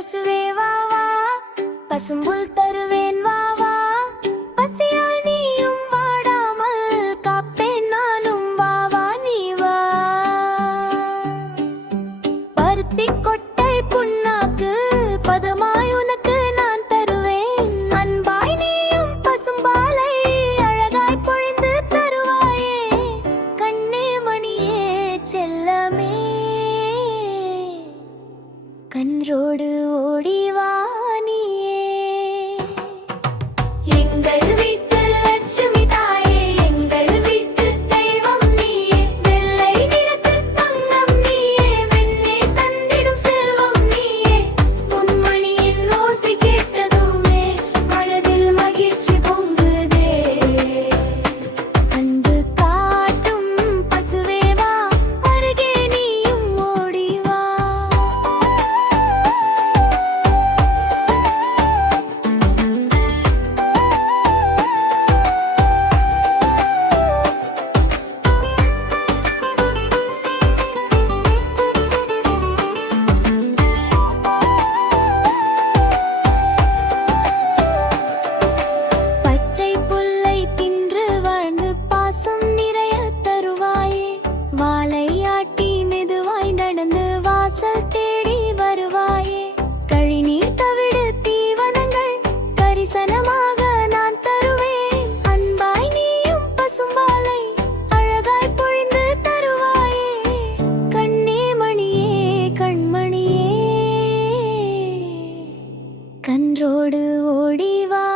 பசுவே வா வா, பசும்புல் தருவேன் வா வா, பசியால் நீயும் வாடாமல் காப்பேன் நானும் வா வா நீ வா. பருத்தி கொட்டை புண்ணாக்கு பதமாய் உனக்கு நான் தருவேன், அன்பாய் நீயும் பசும்பாலை அழகாய் பொழிந்து தருவாயே. கண்ணே மணியே செல்லமே, கன்றோடு ஓடிவா நீயே. எங்கள் வீட்டு லட்சுமி தாயே, எங்கள் வீட்டு தெய்வம் நீயே, வெள்ளை நிறத்து தங்கம் நீயே, வெண்ணே தந்திடும் செல்வம் நீயே. பொன்மணியின் ஓசை கேட்டதுமே மனதில் மகிழ்ச்சி பொங்குதே. அன்பு காட்டும் பசுவே வா, அருகே நீயும் ஓடிவா. பச்சை புல்லை தின்று வாழ்ந்து பாசம் நிறைய தருவாயே, வாலை ஆட்டி மெதுவாய் நடந்து வாசல் தேடி வருவாயே. கழிநீர் தவிடு தீவனங்கள் கரிசனமாக நான் தருவேன், அன்பாய் நீயும் பசும்பாலை அழகாய் பொழிந்து தருவாயே. கண்ணே மணியே கண்மணியே, கன்றோடு ஓடிவா